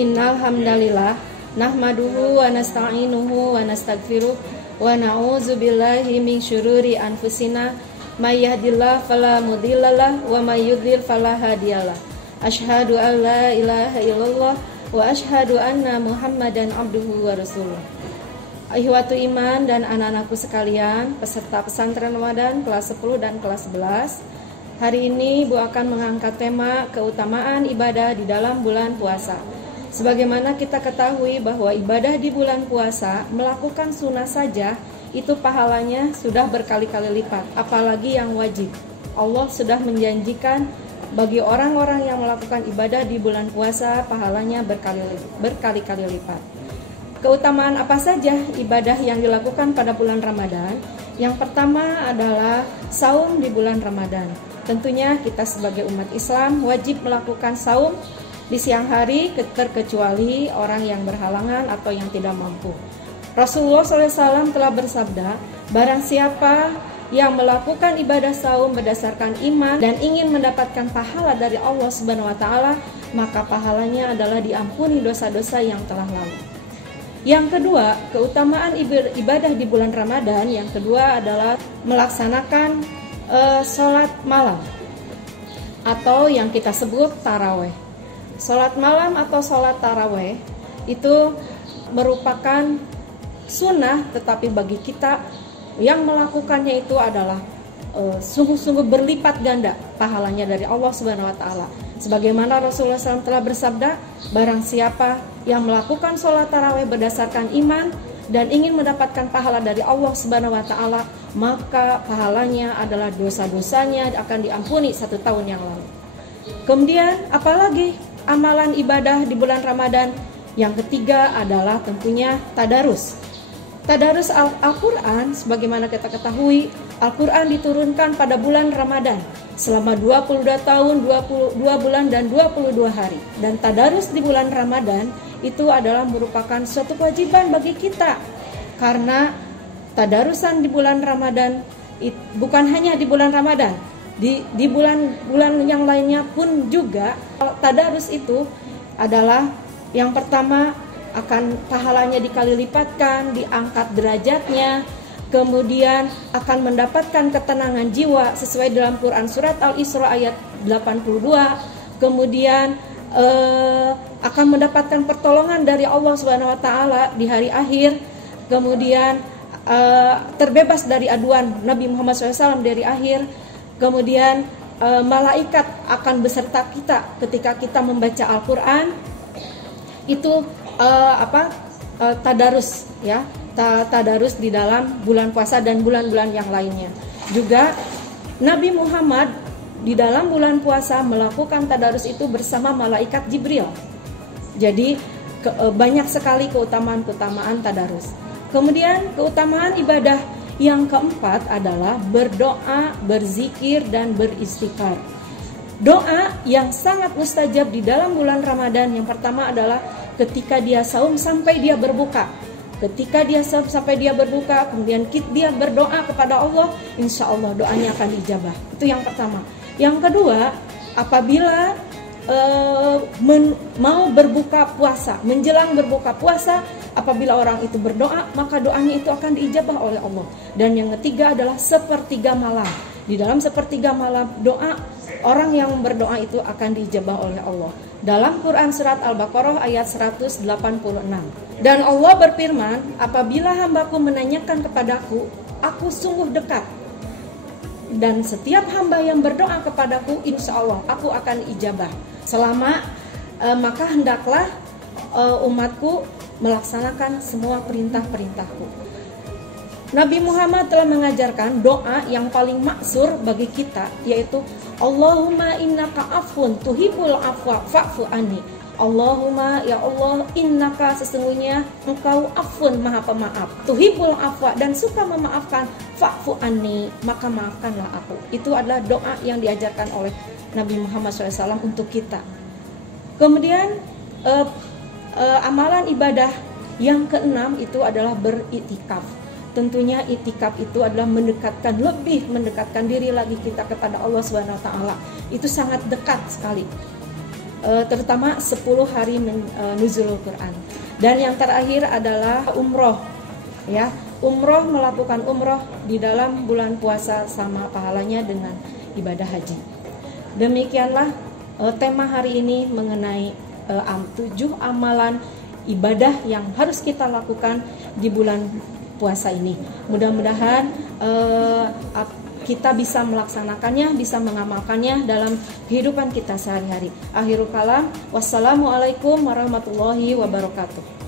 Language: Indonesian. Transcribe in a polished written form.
Innal hamdalillah nahmaduhu wa nasta'inuhu wa nastaghfiruh wa na'udzu billahi min syururi anfusina may yahdihillahu fala mudhillalah wa may yudhlil fala hadiyalah. Asyhadu an la ilaha illallah wa asyhadu anna Muhammadan abduhu wa rasuluh. Ihwatu iman dan anak-anakku sekalian, peserta pesantren Ramadan kelas 10 dan kelas 11. Hari ini Ibu akan mengangkat tema keutamaan ibadah di dalam bulan puasa. Sebagaimana kita ketahui bahwa ibadah di bulan puasa, melakukan sunnah saja, itu pahalanya sudah berkali-kali lipat, apalagi yang wajib. Allah sudah menjanjikan bagi orang-orang yang melakukan ibadah di bulan puasa, pahalanya berkali-kali lipat. Keutamaan apa saja ibadah yang dilakukan pada bulan Ramadan? Yang pertama adalah saum di bulan Ramadan. Tentunya kita sebagai umat Islam wajib melakukan saum di siang hari terkecuali orang yang berhalangan atau yang tidak mampu. Rasulullah SAW telah bersabda, barang siapa yang melakukan ibadah saum berdasarkan iman dan ingin mendapatkan pahala dari Allah Subhanahu wa taala, maka pahalanya adalah diampuni dosa-dosa yang telah lalu. Yang kedua, keutamaan ibadah di bulan Ramadan yang kedua adalah melaksanakan sholat malam atau yang kita sebut taraweh. Sholat malam atau sholat taraweh itu merupakan sunnah, tetapi bagi kita yang melakukannya itu adalah sungguh-sungguh berlipat ganda pahalanya dari Allah Subhanahu wa taala. Sebagaimana Rasulullah SAW telah bersabda, barang siapa yang melakukan sholat taraweh berdasarkan iman dan ingin mendapatkan pahala dari Allah Subhanahu wa taala, maka pahalanya adalah dosa-dosanya akan diampuni 1 tahun yang lalu. Kemudian apalagi amalan ibadah di bulan Ramadan? Yang ketiga adalah tentunya tadarus. Tadarus Al-Quran, sebagaimana kita ketahui, Al-Quran diturunkan pada bulan Ramadan selama 22 tahun, 22 bulan dan 22 hari. Dan tadarus di bulan Ramadan itu adalah merupakan suatu kewajiban bagi kita. Karena tadarusan di bulan Ramadan bukan hanya di bulan Ramadan, di bulan-bulan yang lainnya pun juga tadarus itu adalah yang pertama akan pahalanya dikali lipatkan, diangkat derajatnya, kemudian akan mendapatkan ketenangan jiwa sesuai dalam Quran surat Al-Isra ayat 82, kemudian akan mendapatkan pertolongan dari Allah Subhanahu wa taala di hari akhir, kemudian terbebas dari aduan Nabi Muhammad SAW dari akhir, kemudian malaikat akan beserta kita ketika kita membaca Al-Quran. Itu tadarus ya, tadarus di dalam bulan puasa dan bulan-bulan yang lainnya. Juga Nabi Muhammad di dalam bulan puasa melakukan tadarus itu bersama malaikat Jibril. Jadi banyak sekali keutamaan tadarus. Kemudian keutamaan ibadah yang keempat adalah berdoa, berzikir dan beristighfar. Doa yang sangat mustajab di dalam bulan Ramadan yang pertama adalah ketika dia saum sampai dia berbuka. Ketika dia saum sampai dia berbuka, kemudian dia berdoa kepada Allah, insya Allah doanya akan dijabah. Itu yang pertama. Yang kedua, apabila mau berbuka puasa, menjelang berbuka puasa, apabila orang itu berdoa, maka doanya itu akan diijabah oleh Allah. Dan yang ketiga adalah sepertiga malam. Di dalam sepertiga malam doa, orang yang berdoa itu akan diijabah oleh Allah. Dalam Quran surat Al-Baqarah ayat 186. Dan Allah berfirman, apabila hambaku menanyakan kepadaku, aku sungguh dekat. Dan setiap hamba yang berdoa kepadaku, insya Allah aku akan ijabah. Maka hendaklah umatku melaksanakan semua perintah-perintahku. Nabi Muhammad telah mengajarkan doa yang paling maksur bagi kita, yaitu Allahumma innaka afun tuhibbul afwa fa'fu anni. Allahumma, ya Allah, innaka sesungguhnya engkau afun maha pemaaf, tuhibbul afwa dan suka memaafkan, fa'fu anni maka maafkanlah aku. Itu adalah doa yang diajarkan oleh Nabi Muhammad SAW untuk kita. Kemudian amalan ibadah yang keenam itu adalah beriktikaf. Tentunya iktikaf itu adalah lebih mendekatkan diri lagi kita kepada Allah Subhanahu wa taala. Itu sangat dekat sekali. terutama 10 hari nuzulul Quran. Dan yang terakhir adalah umroh, ya. Umroh, melakukan umroh di dalam bulan puasa sama pahalanya dengan ibadah haji. Demikianlah tema hari ini mengenai 7 amalan ibadah yang harus kita lakukan di bulan puasa ini. Mudah-mudahan kita bisa melaksanakannya, bisa mengamalkannya dalam kehidupan kita sehari-hari. Akhirul kalam, wassalamualaikum warahmatullahi wabarakatuh.